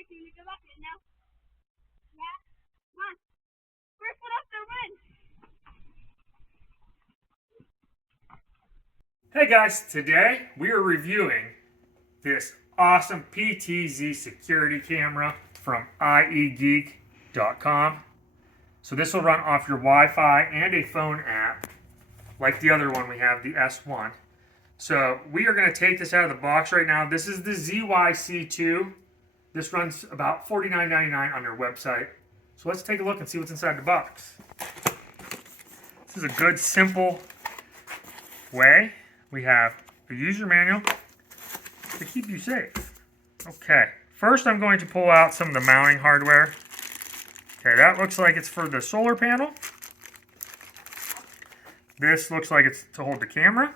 Ricky, you good luck now. Yeah? Come on. First one up there wins. Hey guys, today we are reviewing this awesome PTZ security camera from iegeek.com. So this will run off your Wi-Fi and a phone app, like the other one we have, the S1. So we are going to take this out of the box right now. This is the ZYC2. This runs about $49.99 on their website. So let's take a look and see what's inside the box. This is a good, simple way. We have a user manual to keep you safe. Okay, first I'm going to pull out some of the mounting hardware. Okay, that looks like it's for the solar panel. This looks like it's to hold the camera.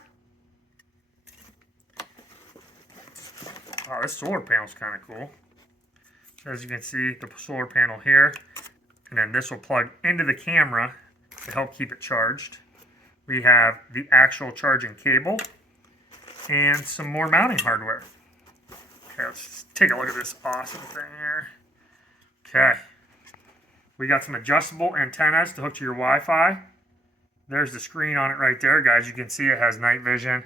Wow, this solar panel is kind of cool. As you can see, the solar panel here, and then this will plug into the camera to help keep it charged. We have the actual charging cable and some more mounting hardware. Okay, let's take a look at this awesome thing here. Okay, we got some adjustable antennas to hook to your Wi-Fi. There's the screen on it right there, guys. You can see it has night vision.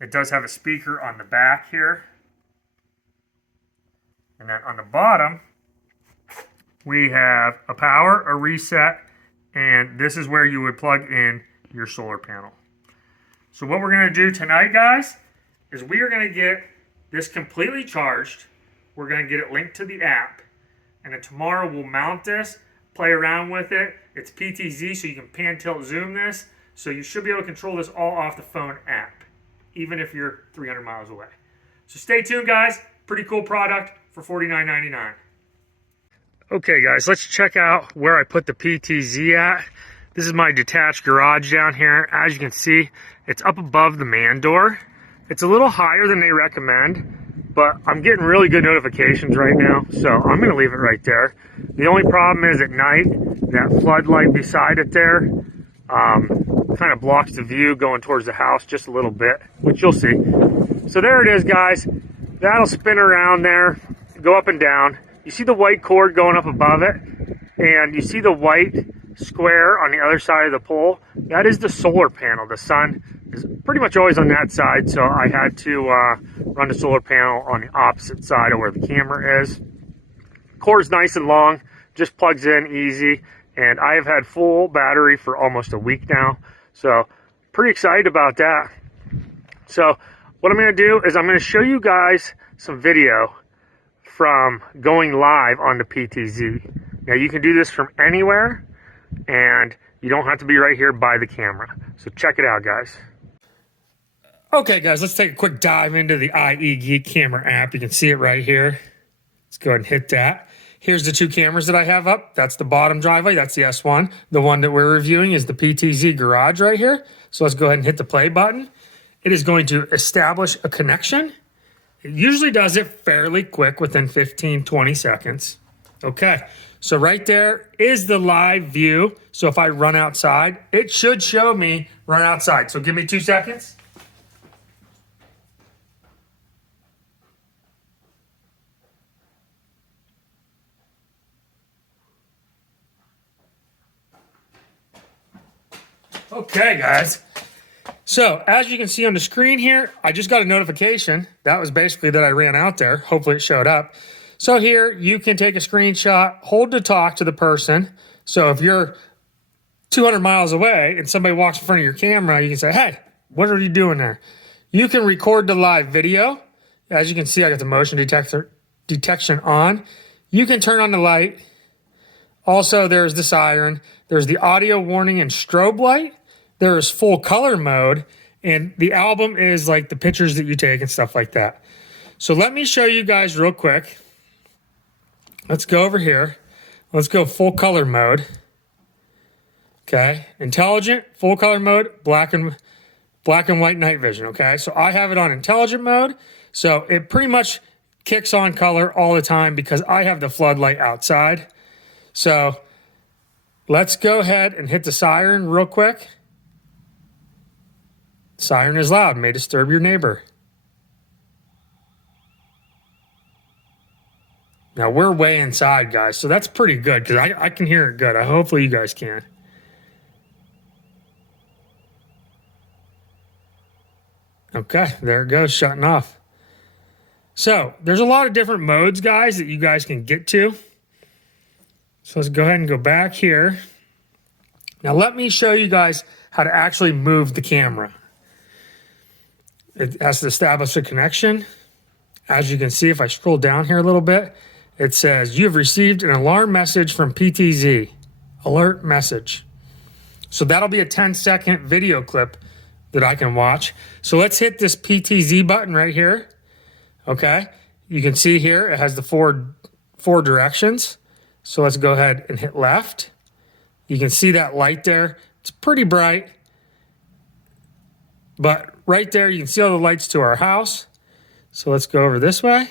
It does have a speaker on the back here. And then on the bottom, we have a power, a reset, and this is where you would plug in your solar panel. So what we're going to do tonight, guys, is we are going to get this completely charged. We're going to get it linked to the app. And then tomorrow we'll mount this, play around with it. It's PTZ, so you can pan, tilt, zoom this. So you should be able to control this all off the phone app, even if you're 300 miles away. So stay tuned, guys. Pretty cool product for $49.99. Okay, guys, let's check out where I put the PTZ at. This is my detached garage down here. As you can see, it's up above the man door. It's a little higher than they recommend, but I'm getting really good notifications right now, so I'm going to leave it right there. The only problem is at night, that floodlight beside it there kind of blocks the view going towards the house just a little bit, which you'll see. So there it is, guys. That'll spin around there, go up and down. You see the white cord going up above it, and you see the white square on the other side of the pole. That is the solar panel. The sun is pretty much always on that side, so I had to run the solar panel on the opposite side of where the camera is. Cord's nice and long, just plugs in easy, and I have had full battery for almost a week now, so pretty excited about that. So what I'm going to do is I'm going to show you guys some video from going live on the PTZ. Now you can do this from anywhere, and you don't have to be right here by the camera. So check it out, guys. Okay, guys, let's take a quick dive into the iegeek camera app. You can see it right here. Let's go ahead and hit that. Here's the two cameras that I have up. That's the bottom driveway. That's the S1. The one that we're reviewing is the PTZ garage right here. So let's go ahead and hit the play button. It is going to establish a connection. It usually does it fairly quick, within 15-20 seconds. Okay, so right there is the live view. So if I run outside, it should show me run outside. So give me 2 seconds. Okay, guys. So as you can see on the screen here, I just got a notification. That was basically that I ran out there. Hopefully it showed up. So here you can take a screenshot, hold to talk to the person. So if you're 200 miles away and somebody walks in front of your camera, you can say, hey, what are you doing there? You can record the live video. As you can see, I got the motion detection on. You can turn on the light. Also, there's the siren. There's the audio warning and strobe light. There is full color mode, and the album is like the pictures that you take and stuff like that. So let me show you guys real quick. Let's go over here. Let's go full color mode. Okay, intelligent, full color mode, black and white night vision. Okay, so I have it on intelligent mode. So it pretty much kicks on color all the time because I have the floodlight outside. So let's go ahead and hit the siren real quick. Siren is loud, may disturb your neighbor. Now we're way inside, guys, so that's pretty good because I can hear it good. Hopefully you guys can. Okay, there it goes, shutting off. So there's a lot of different modes, guys, that you guys can get to. So let's go ahead and go back here. Now let me show you guys how to actually move the camera. It has to establish a connection. As you can see, if I scroll down here a little bit, it says you have received an alarm message from PTZ. Alert message. So that'll be a 10-second video clip that I can watch. So let's hit this PTZ button right here. Okay. You can see here it has the four directions. So let's go ahead and hit left. You can see that light there. It's pretty bright. But right there, you can see all the lights to our house. So let's go over this way.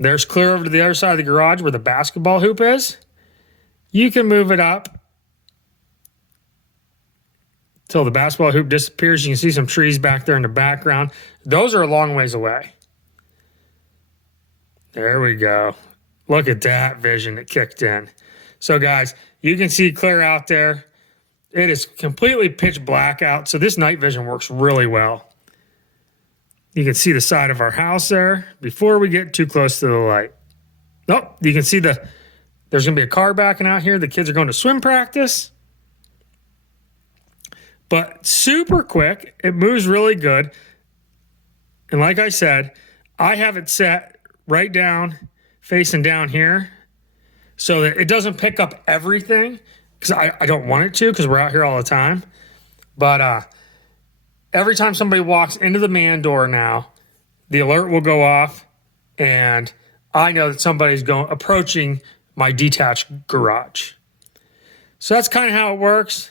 There's clear over to the other side of the garage where the basketball hoop is. You can move it up till the basketball hoop disappears. You can see some trees back there in the background. Those are a long ways away. There we go. Look at that vision that kicked in. So guys, you can see clear out there. It is completely pitch black out, so this night vision works really well. You can see the side of our house there before we get too close to the light. Oh, you can see there's going to be a car backing out here. The kids are going to swim practice. But super quick. It moves really good. And like I said, I have it set right down, facing down here, so that it doesn't pick up everything, because I don't want it to, because we're out here all the time. But every time somebody walks into the man door now, the alert will go off, and I know that somebody's approaching my detached garage. So that's kind of how it works.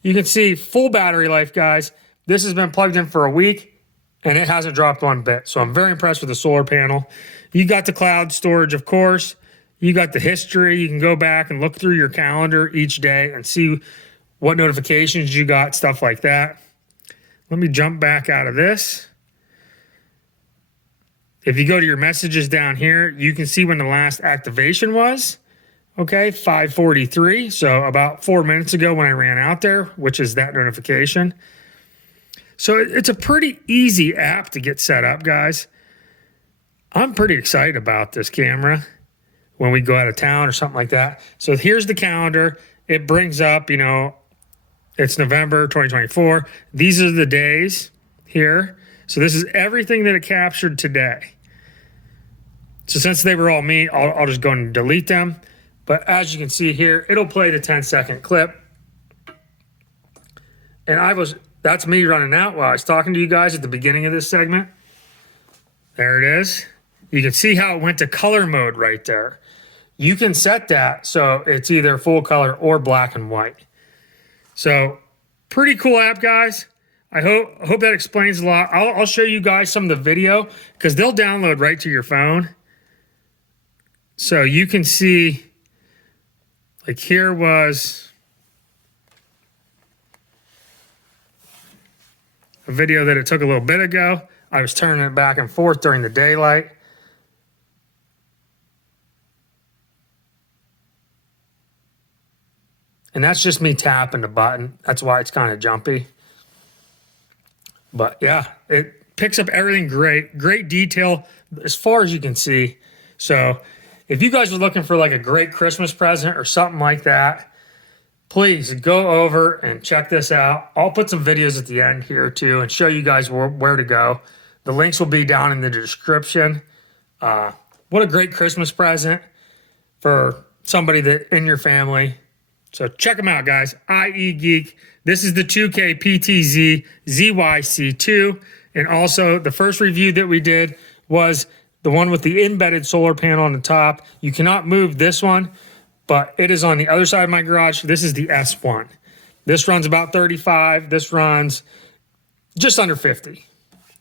You can see full battery life, guys. This has been plugged in for a week, and it hasn't dropped one bit. So I'm very impressed with the solar panel. You got the cloud storage, of course. You got the history. You can go back and look through your calendar each day and see what notifications you got, stuff like that. Let me jump back out of this. If you go to your messages down here, you can see when the last activation was. Okay, 5:43. So about 4 minutes ago when I ran out there, which is that notification. So it's a pretty easy app to get set up, guys. I'm pretty excited about this camera when we go out of town or something like that. So here's the calendar. It brings up, it's November 2024. These are the days here. So this is everything that it captured today. So since they were all me, I'll just go and delete them. But as you can see here, it'll play the 10-second clip. And that's me running out while I was talking to you guys at the beginning of this segment. There it is. You can see how it went to color mode right there. You can set that so it's either full color or black and white. So pretty cool app, guys. I hope that explains a lot. I'll show you guys some of the video because they'll download right to your phone. So you can see, like here was a video that it took a little bit ago. I was turning it back and forth during the daylight. And that's just me tapping the button. That's why it's kind of jumpy. But yeah, it picks up everything great. Great detail as far as you can see. So if you guys are looking for like a great Christmas present or something like that, please go over and check this out. I'll put some videos at the end here too and show you guys where to go. The links will be down in the description. What a great Christmas present for somebody that in your family. So check them out, guys. IE Geek. This is the 2K PTZ ZYC2. And also the first review that we did was the one with the embedded solar panel on the top. You cannot move this one, but it is on the other side of my garage. This is the S1. This runs about 35. This runs just under 50.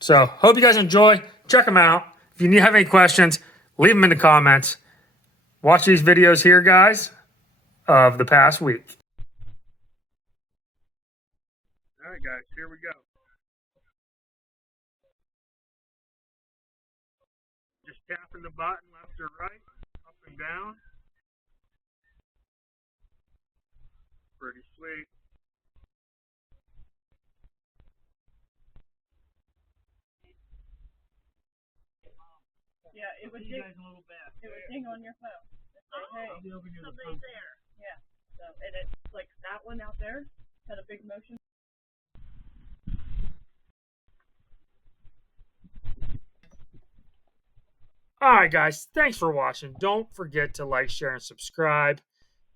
So hope you guys enjoy. Check them out. If you have any questions, leave them in the comments. Watch these videos here, guys, of the past week. All right, guys, here we go. Just tapping the button left or right, up and down. Pretty sweet. Yeah, it would ding. It would ding on your phone. Say, hey, somebody's there. Yeah. So, and it's like that one out there had a big motion. All right, guys. Thanks for watching. Don't forget to like, share, and subscribe.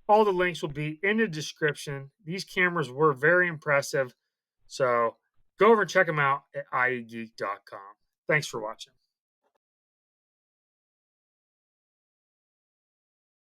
All the links will be in the description. These cameras were very impressive. So go over and check them out at iegeek.com. Thanks for watching.